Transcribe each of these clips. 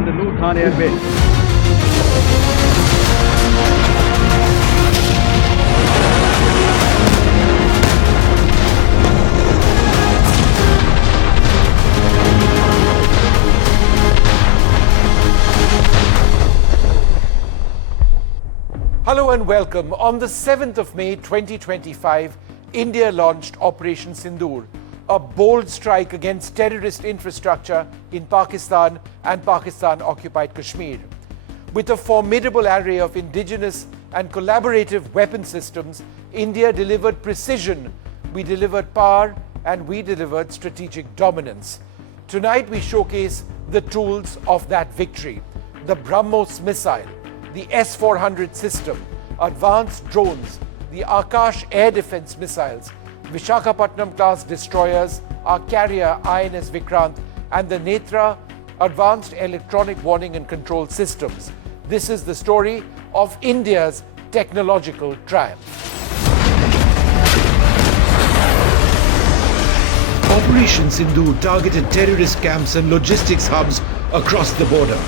from the Newtown Air Base. Hello and welcome. On the 7th of May 2025, India launched Operation Sindoor, a bold strike against terrorist infrastructure in Pakistan and Pakistan-occupied Kashmir. With a formidable array of indigenous and collaborative weapon systems, India delivered precision, we delivered power, and we delivered strategic dominance. Tonight we showcase the tools of that victory: the Brahmos Missile, the S400 system, advanced drones, the Akash air defense missiles, Visakhapatnam class destroyers, our carrier INS Vikrant, and the Netra advanced electronic warning and control systems. This is the story of India's technological triumph. Operation Sindoor targeted terrorist camps and logistics hubs across the border.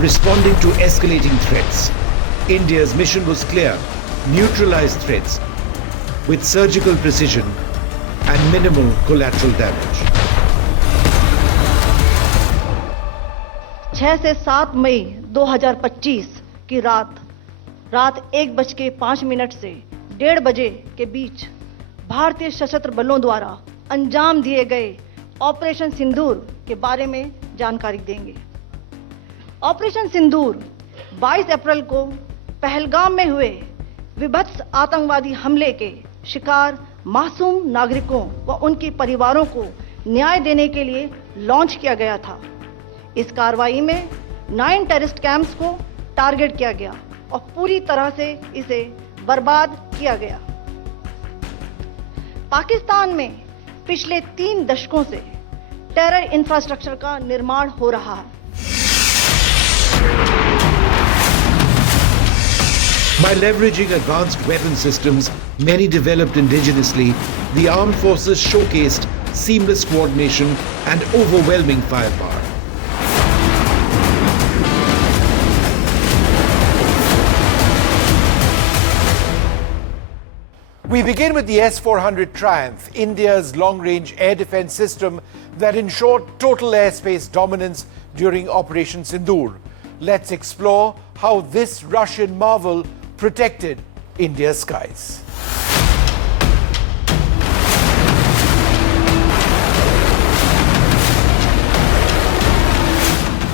Responding to escalating threats, India's mission was clear: neutralize threats with surgical precision and minimal collateral damage. 6 से 7 मई 2025 की रात 1:05 से 1:30 बजे के बीच भारतीय सशस्त्र बलों द्वारा अंजाम दिए गए ऑपरेशन सिंदूर के बारे में जानकारी देंगे। ऑपरेशन सिंदूर 22 अप्रैल को पहलगाम में हुए विभत्स आतंकवादी हमले के शिकार मासूम नागरिकों व उनके परिवारों को न्याय देने के लिए लॉन्च किया गया था। इस कार्रवाई में 9 टेररिस्ट कैंप्स को टारगेट किया गया और पूरी तरह से इसे बर्बाद किया गया। पाकिस्तान में पिछले 3 दशकों से टेरर इंफ्रास्ट्रक्चर का निर्माण हो रहा है। By leveraging advanced weapon systems, many developed indigenously, the armed forces showcased seamless coordination and overwhelming firepower. We begin with the S400 Triumph, India's long-range air defense system that ensured total airspace dominance during Operation Sindoor. Let's explore how this Russian marvel protected India's skies.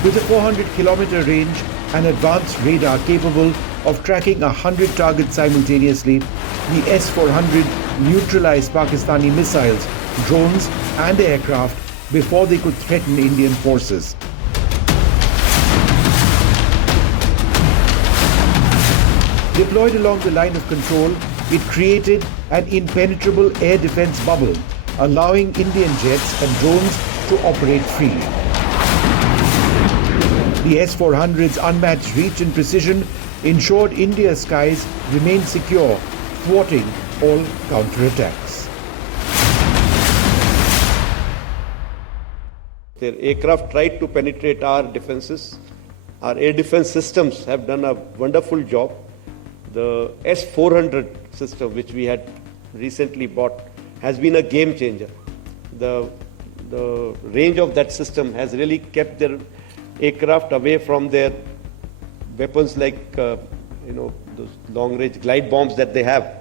With a 400-kilometer range and advanced radar capable of tracking 100 targets simultaneously, the S400 neutralized Pakistani missiles, drones, and aircraft before they could threaten Indian forces. Deployed along the line of control, it created an impenetrable air defense bubble, allowing Indian jets and drones to operate freely. The S-400's unmatched reach and precision ensured India's skies remained secure, thwarting all counterattacks. Their aircraft tried to penetrate our defenses. Our air defense systems have done a wonderful job. The S400 system, which we had recently bought, has been a game changer. The range of that system has really kept their aircraft away from their weapons like, those long-range glide bombs that they have.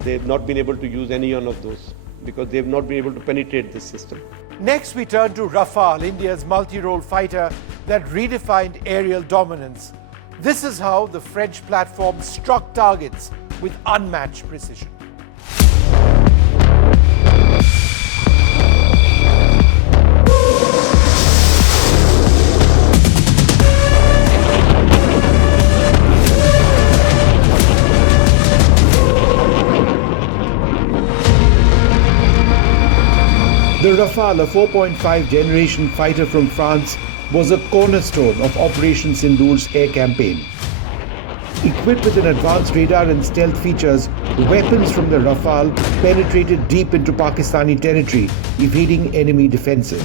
They've not been able to use any one of those because they've not been able to penetrate this system. Next, we turn to Rafale, India's multi-role fighter that redefined aerial dominance. This is how the French platform struck targets with unmatched precision. The Rafale, a 4.5 generation fighter from France, was a cornerstone of Operation Sindoor's air campaign. Equipped with an advanced radar and stealth features, weapons from the Rafale penetrated deep into Pakistani territory, evading enemy defenses.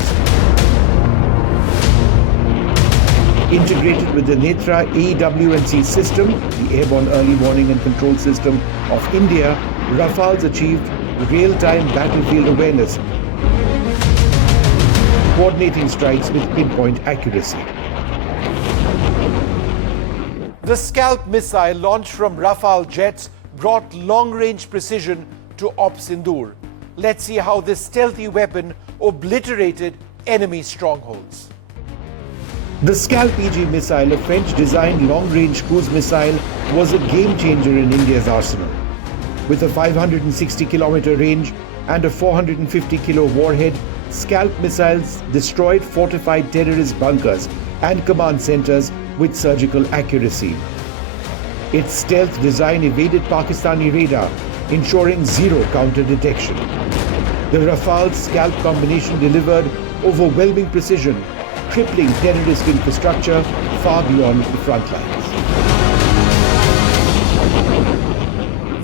Integrated with the Netra AEW&C system, the Airborne Early Warning and Control System of India, Rafales achieved real-time battlefield awareness, coordinating strikes with pinpoint accuracy. The Scalp Missile launched from Rafale jets brought long-range precision to Sindoor. Let's see how this stealthy weapon obliterated enemy strongholds. The Scalp EG missile, a French-designed long-range cruise missile, was a game-changer in India's arsenal. With a 560-kilometer range and a 450-kilo warhead, Scalp missiles destroyed fortified terrorist bunkers and command centers with surgical accuracy. Its stealth design evaded Pakistani radar, ensuring zero counter-detection. The Rafale Scalp combination delivered overwhelming precision, crippling terrorist infrastructure far beyond the front lines.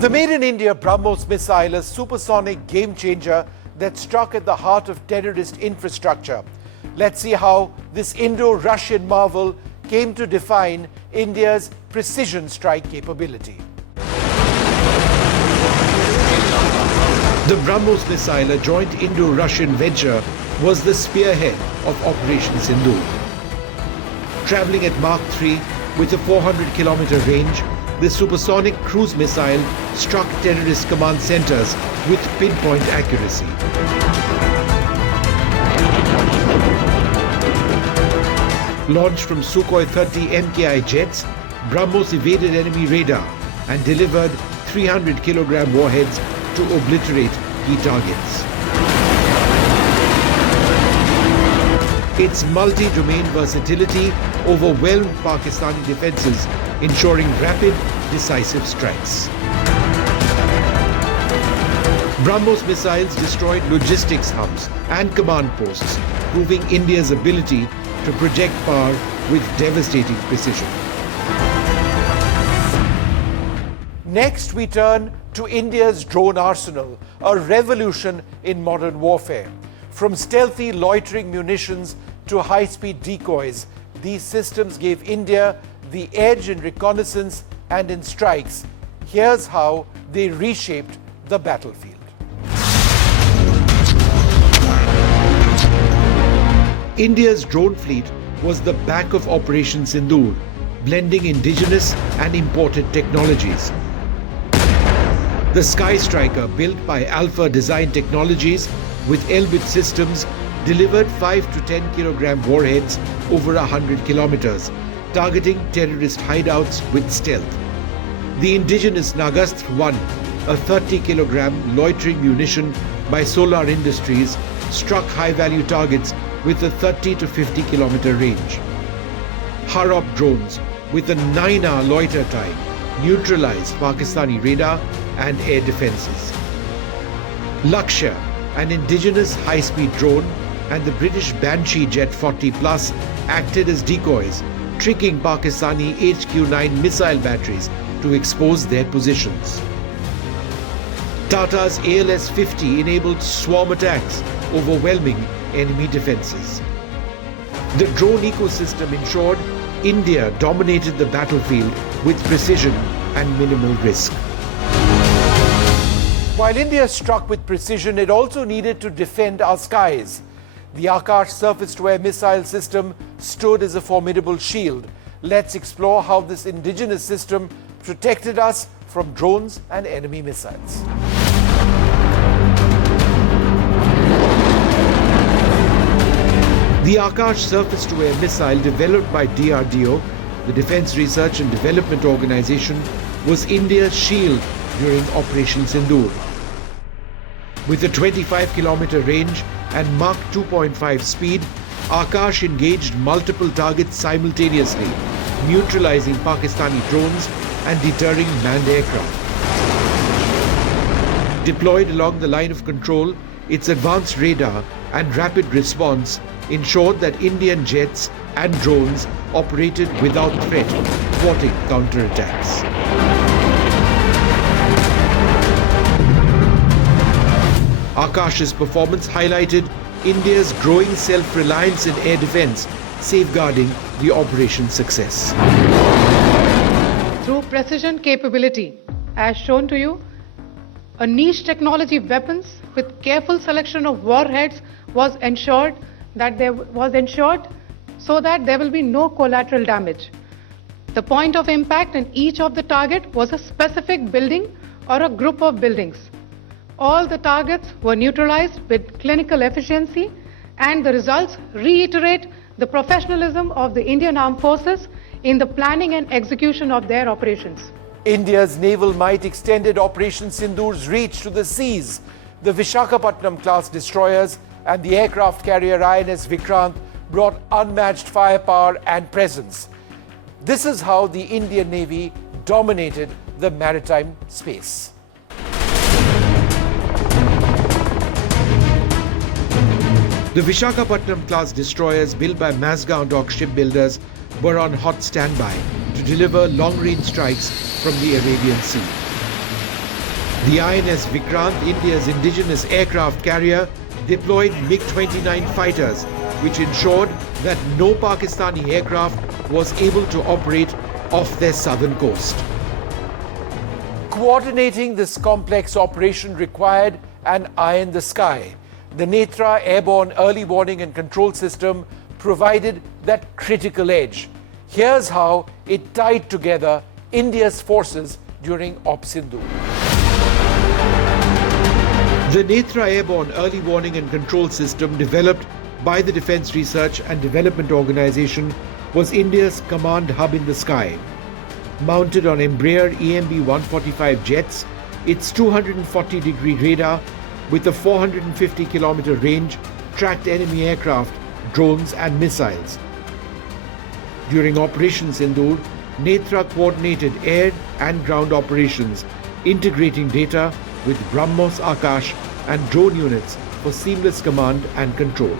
The Made in India Brahmos Missile, a supersonic game-changer that struck at the heart of terrorist infrastructure. Let's see how this Indo-Russian marvel came to define India's precision strike capability. The Brahmos Missile, a joint Indo-Russian venture, was the spearhead of Operation Sindoor. Traveling at Mach 3 with a 400-kilometer range, the supersonic cruise missile struck terrorist command centers with pinpoint accuracy. Launched from Sukhoi 30 MKI jets, Brahmos evaded enemy radar and delivered 300-kilogram warheads to obliterate key targets. Its multi-domain versatility overwhelmed Pakistani defenses, ensuring rapid, decisive strikes. Brahmos missiles destroyed logistics hubs and command posts, proving India's ability to project power with devastating precision. Next, we turn to India's drone arsenal, a revolution in modern warfare. From stealthy loitering munitions to high-speed decoys, these systems gave India the edge in reconnaissance and in strikes. Here's how they reshaped the battlefield. India's drone fleet was the back of Operation Sindoor, blending indigenous and imported technologies. The Sky Striker, built by Alpha Design Technologies with Elbit systems, delivered 5 to 10 kilogram warheads over 100 kilometers, targeting terrorist hideouts with stealth. The indigenous Nagastra-1, a 30 kilogram loitering munition by Solar Industries, struck high-value targets with a 30 to 50 kilometer range. Harop drones, with a 9-hour loiter time, neutralized Pakistani radar and air defenses. Lakshya, an indigenous high-speed drone, and the British Banshee Jet 40 Plus acted as decoys, tricking Pakistani HQ-9 missile batteries to expose their positions. Tata's ALS-50 enabled swarm attacks, overwhelming enemy defenses. The drone ecosystem ensured India dominated the battlefield with precision and minimal risk. While India struck with precision, it also needed to defend our skies. The Akash surface-to-air missile system stood as a formidable shield. Let's explore how this indigenous system protected us from drones and enemy missiles. The Akash surface-to-air missile, developed by DRDO, the Defence Research and Development Organization, was India's shield during Operation Sindoor. With a 25-kilometer range and Mach 2.5 speed, Akash engaged multiple targets simultaneously, neutralizing Pakistani drones and deterring manned aircraft. Deployed along the line of control, its advanced radar and rapid response ensured that Indian jets and drones operated without threat, thwarting counterattacks. Akash's performance highlighted India's growing self-reliance in air defense safeguarding the operation's success. Through precision capability, as shown to you, a niche technology weapons with careful selection of warheads was ensured so that there will be no collateral damage. The point of impact in each of the target was a specific building or a group of buildings. All the targets were neutralized with clinical efficiency, and the results reiterate the professionalism of the Indian Armed Forces in the planning and execution of their operations. India's Naval Might extended Operation Sindoor's reach to the seas. The Visakhapatnam class destroyers and the aircraft carrier INS Vikrant brought unmatched firepower and presence. This is how the Indian Navy dominated the maritime space. The Visakhapatnam class destroyers built by Mazgaon Dock shipbuilders were on hot standby to deliver long-range strikes from the Arabian Sea. The INS Vikrant, India's indigenous aircraft carrier, deployed MiG-29 fighters, which ensured that no Pakistani aircraft was able to operate off their southern coast. Coordinating this complex operation required an eye in the sky. The Netra airborne early warning and control system provided that critical edge. Here's how it tied together India's forces during Op Sindoor. The Netra airborne early warning and control system, developed by the Defence Research and Development Organisation, was India's command hub in the sky. Mounted on Embraer EMB 145 jets, its 240-degree radar with a 450-kilometer range tracked enemy aircraft, drones and missiles. During Operation Sindoor, Netra coordinated air and ground operations, integrating data with Brahmos Akash and drone units for seamless command and control.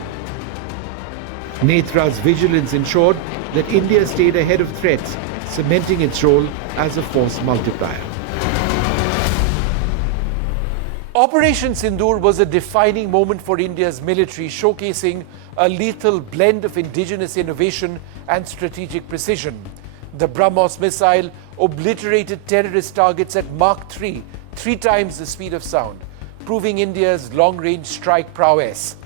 Netra's vigilance ensured that India stayed ahead of threats, cementing its role as a force multiplier. Operation Sindoor was a defining moment for India's military, showcasing a lethal blend of indigenous innovation and strategic precision. The Brahmos Missile obliterated terrorist targets at Mach 3, 3 times the speed of sound, proving India's long-range strike prowess.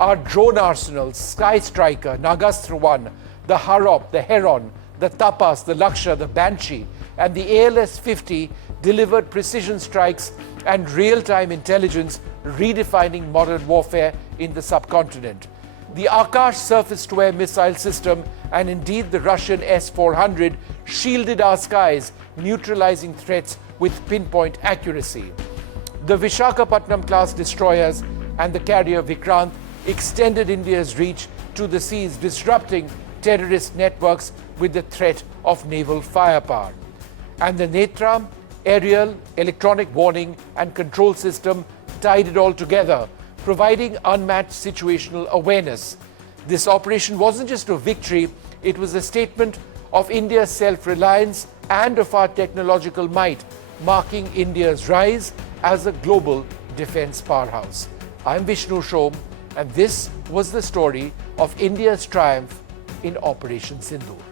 Our drone arsenals, Sky Striker, Nagastra 1, the Harop, the Heron, the Tapas, the Lakshya, the Banshee, and the ALS-50 delivered precision strikes and real-time intelligence, redefining modern warfare in the subcontinent. The Akash surface-to-air missile system and indeed the Russian S400 shielded our skies, neutralizing threats with pinpoint accuracy. The Visakhapatnam class destroyers and the carrier Vikrant extended India's reach to the seas, disrupting terrorist networks with the threat of naval firepower. And the Netra aerial, electronic warning and control system tied it all together, providing unmatched situational awareness. This operation wasn't just a victory, it was a statement of India's self-reliance and of our technological might, marking India's rise as a global defense powerhouse. I'm Vishnu Shom, and this was the story of India's triumph in Operation Sindoor.